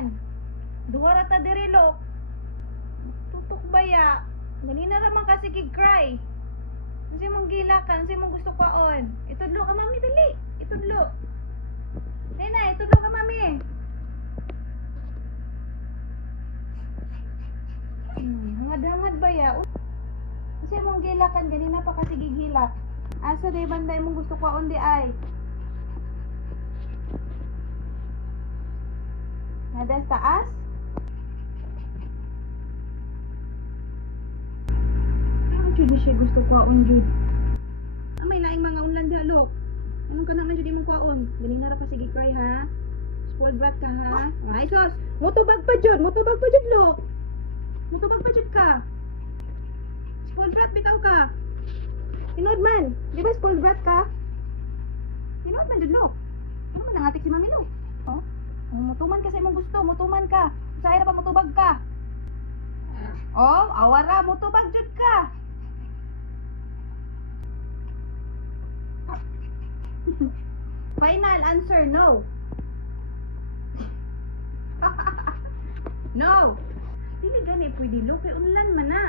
man. Duwa ra ta diri lo. Tutok baya. Ganina raman kasi kig-cry. Kasi mong gilakan, kasi mong gusto kwaon. Itudlo ka mami dali. Itudlo. Nena, itudlo ka mami. Hangad-hangad baya. Kasi mong gilakan, ganina pa kasi gigilak. Asa day banday mong gusto kwaon di ay. Nada sa taas? Ano jud siya gusto kwaon jud? May laing mga unlan di alok. Anong ka naman jud imong kwaon? Ganina ra pa sige cry ha. Spoiled brat ka ha. Ay sus, motubag pa jud lo. Motubag pa jud ka. Spoiled brat bitaw ka. Tinod man, di ba spoiled brat ka? Tinod man jud lo. Ano man nangatik si mami lo? Oh? Mutuman ka sa imong gusto, mutuman ka. Usay ra pa mutubag ka. Oh, awara mutubag jud ka. Final answer, no. No. Dili gani pwede lo kay unlan man na.